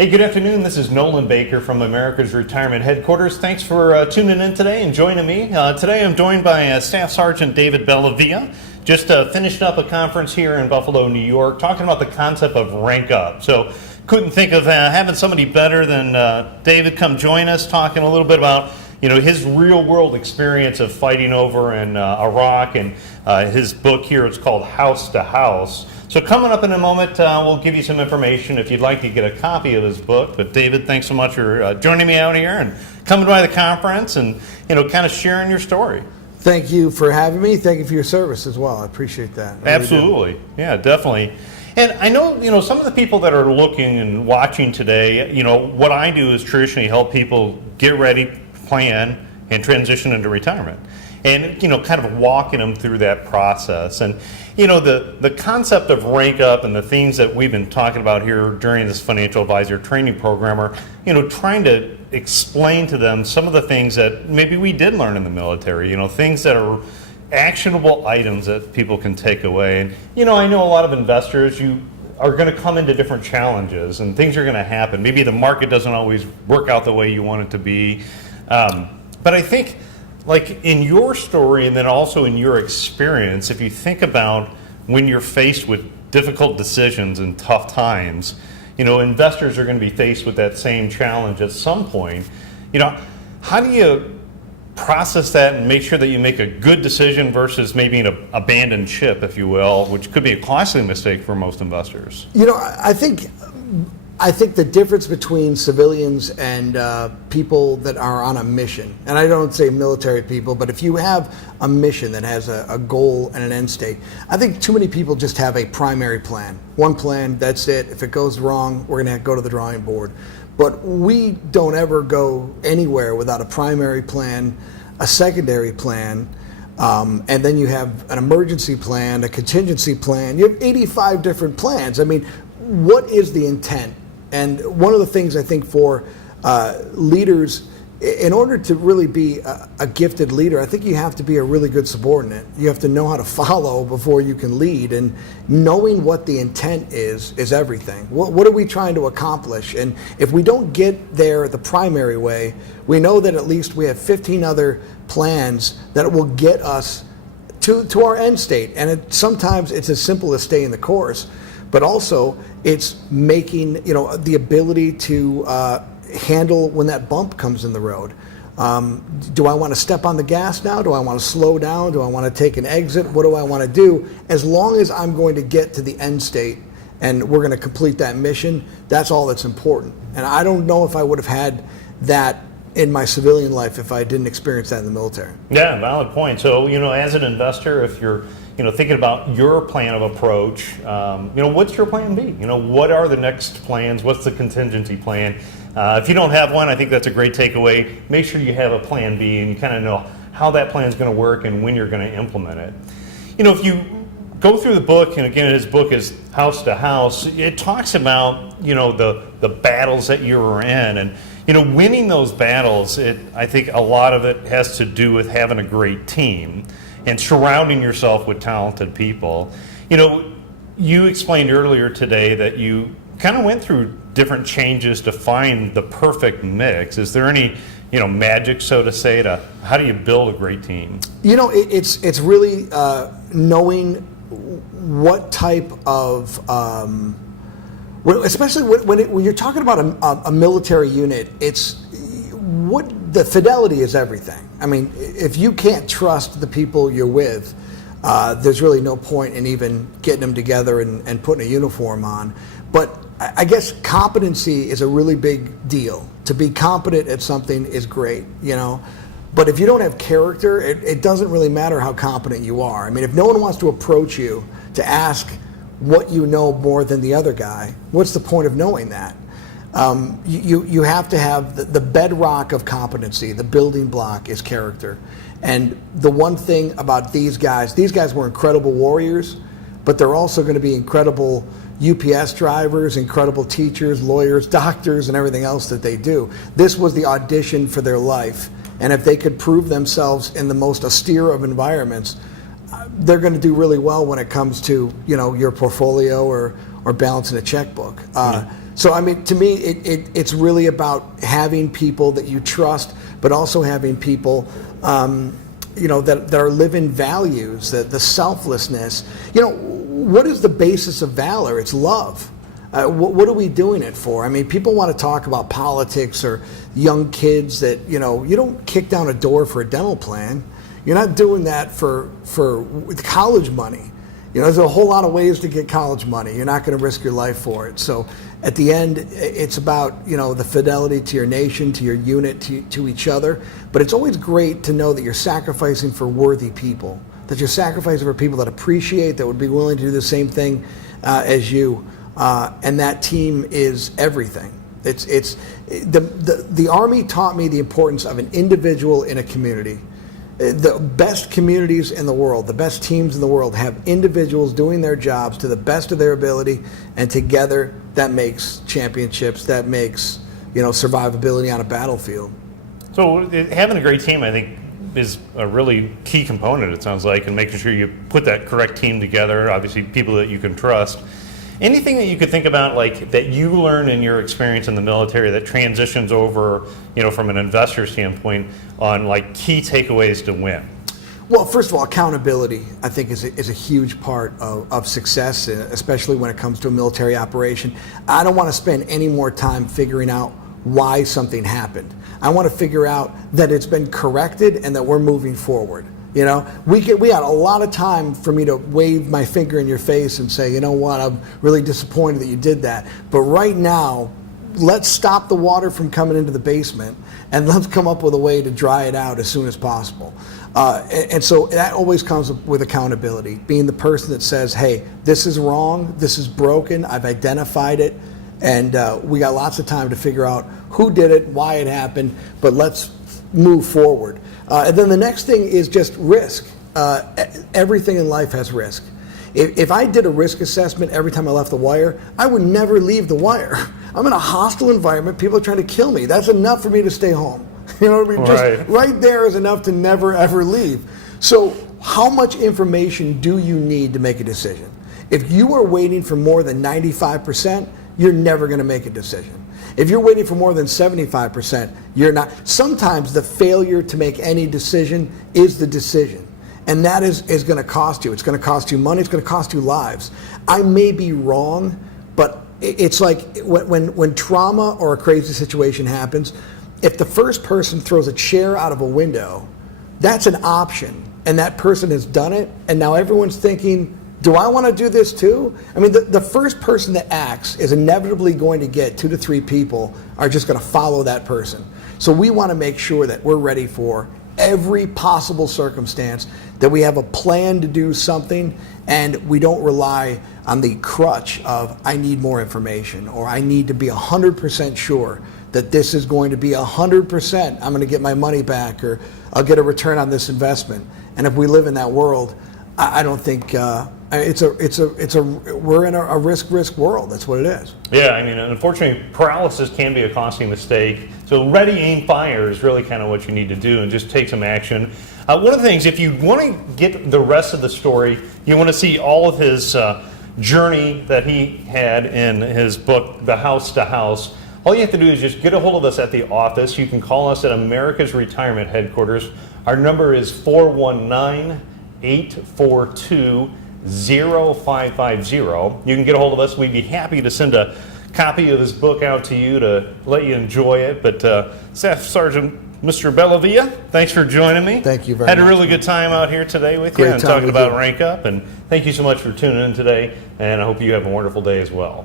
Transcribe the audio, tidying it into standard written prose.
Hey, good afternoon. This is Nolan Baker from America's Retirement Headquarters. Thanks for tuning in today and joining me. Today I'm joined by Staff Sergeant David Bellavia. Just finished up a conference here in Buffalo, New York, talking about the concept of rank up. So couldn't think of having somebody better than David come join us, talking a little bit about his real world experience of fighting over in Iraq, and his book here, it's called House to House. So coming up in a moment, we'll give you some information if you'd like to get a copy of his book. But David, thanks so much for joining me out here and coming by the conference and kind of sharing your story. Thank you for having me. Thank you for your service as well. I appreciate that. Absolutely. Yeah, definitely. And I know, some of the people that are looking and watching today, what I do is traditionally help people get ready, plan, and transition into retirement. And, kind of walking them through that process. And, the concept of rank up and the things that we've been talking about here during this financial advisor training program are, trying to explain to them some of the things that maybe we did learn in the military, things that are actionable items that people can take away. And, I know a lot of investors, you are going to come into different challenges and things are going to happen. Maybe the market doesn't always work out the way you want it to be. But I think, like in your story and then also in your experience, if you think about when you're faced with difficult decisions and tough times, investors are going to be faced with that same challenge at some point. How do you process that and make sure that you make a good decision versus maybe an abandoned ship, if you will, which could be a costly mistake for most investors? I think the difference between civilians and people that are on a mission, and I don't say military people, but if you have a mission that has a goal and an end state, I think too many people just have a primary plan. One plan, that's it. If it goes wrong, we're going to go to the drawing board. But we don't ever go anywhere without a primary plan, a secondary plan, and then you have an emergency plan, a contingency plan. You have 85 different plans. I mean, what is the intent? And one of the things I think for leaders, in order to really be a gifted leader, I think you have to be a really good subordinate. You have to know how to follow before you can lead, and knowing what the intent is everything. What are we trying to accomplish? And if we don't get there the primary way, we know that at least we have 15 other plans that will get us to our end state. And sometimes it's as simple as staying the course, but also it's making, the ability to handle when that bump comes in the road. Do I want to step on the gas now? Do I want to slow down? Do I want to take an exit? What do I want to do? As long as I'm going to get to the end state and we're going to complete that mission, that's all that's important. And I don't know if I would have had that in my civilian life if I didn't experience that in the military. Yeah, valid point. So, as an investor, if you're thinking about your plan of approach, what's your plan B? What are the next plans? What's the contingency plan? If you don't have one, I think that's a great takeaway. Make sure you have a plan B and you kind of know how that plan is going to work and when you're going to implement it. If you go through the book, and again, his book is House to House, it talks about, the battles that you were in. And, winning those battles, I think a lot of it has to do with having a great team and surrounding yourself with talented people. You explained earlier today that you kind of went through different changes to find the perfect mix. Is there any, magic, so to say, to how do you build a great team? It's really knowing what type of, especially when you're talking about a military unit, the fidelity is everything. I mean, if you can't trust the people you're with, there's really no point in even getting them together and putting a uniform on. But I guess competency is a really big deal. To be competent at something is great, But if you don't have character, it doesn't really matter how competent you are. I mean, if no one wants to approach you to ask what you know more than the other guy, what's the point of knowing that? You have to have the bedrock of competency. The building block is character. And the one thing about these guys were incredible warriors, but they're also going to be incredible UPS drivers, incredible teachers, lawyers, doctors, and everything else that they do. This was the audition for their life. And if they could prove themselves in the most austere of environments, they're going to do really well when it comes to your portfolio or balancing a checkbook. So, I mean, to me, it's really about having people that you trust, but also having people, that are living values, the selflessness. What is the basis of valor? It's love. What are we doing it for? I mean, people want to talk about politics or young kids that, you don't kick down a door for a dental plan. You're not doing that for college money. There's a whole lot of ways to get college money. You're not going to risk your life for it. So at the end, it's about, the fidelity to your nation, to your unit, to each other. But it's always great to know that you're sacrificing for worthy people, that you're sacrificing for people that appreciate, that would be willing to do the same thing as you. And that team is everything. It's the Army taught me the importance of an individual in a community. The best communities in the world, the best teams in the world have individuals doing their jobs to the best of their ability, and together that makes championships, that makes, survivability on a battlefield. So having a great team, I think, is a really key component, it sounds like, and making sure you put that correct team together, obviously people that you can trust. Anything that you could think about, like, that you learned in your experience in the military that transitions over, from an investor standpoint on, like, key takeaways to win? Well, first of all, accountability, I think, is a huge part of success, especially when it comes to a military operation. I don't want to spend any more time figuring out why something happened. I want to figure out that it's been corrected and that we're moving forward. We had a lot of time for me to wave my finger in your face and say, you know what, I'm really disappointed that you did that. But right now, let's stop the water from coming into the basement, and let's come up with a way to dry it out as soon as possible. And so that always comes with accountability, being the person that says, hey, this is wrong, this is broken, I've identified it, and we got lots of time to figure out who did it, why it happened, but let's move forward. And then the next thing is just risk. Everything in life has risk. If I did a risk assessment every time I left the wire, I would never leave the wire. I'm in a hostile environment. People are trying to kill me. That's enough for me to stay home. You know what I mean? Right. Just right there is enough to never, ever leave. So how much information do you need to make a decision? If you are waiting for more than 95%, you're never going to make a decision. If you're waiting for more than 75%, you're not. Sometimes the failure to make any decision is the decision. And that is going to cost you. It's going to cost you money. It's going to cost you lives. I may be wrong, but it's like when trauma or a crazy situation happens, if the first person throws a chair out of a window, that's an option. And that person has done it. And now everyone's thinking, do I want to do this too? I mean, the first person that acts is inevitably going to get 2 to 3 people are just going to follow that person. So we want to make sure that we're ready for every possible circumstance, that we have a plan to do something, and we don't rely on the crutch of I need more information, or I need to be 100% sure that this is going to be 100%, I'm going to get my money back, or I'll get a return on this investment. And if we live in that world, I don't think we're in a risk world. That's what it is. Yeah, I mean, unfortunately, paralysis can be a costly mistake. So ready, aim, fire is really kind of what you need to do, and just take some action. One of the things, if you want to get the rest of the story, you want to see all of his journey that he had in his book, The House to House, all you have to do is just get a hold of us at the office. You can call us at America's Retirement Headquarters. Our number is 419-842-0550. You can get a hold of us. We'd be happy to send a copy of this book out to you to let you enjoy it. But Staff Sergeant Mr. Bellavia, thanks for joining me. Thank you very much. Had a really good time out here today with you and talking about Rank Up. And thank you so much for tuning in today. And I hope you have a wonderful day as well.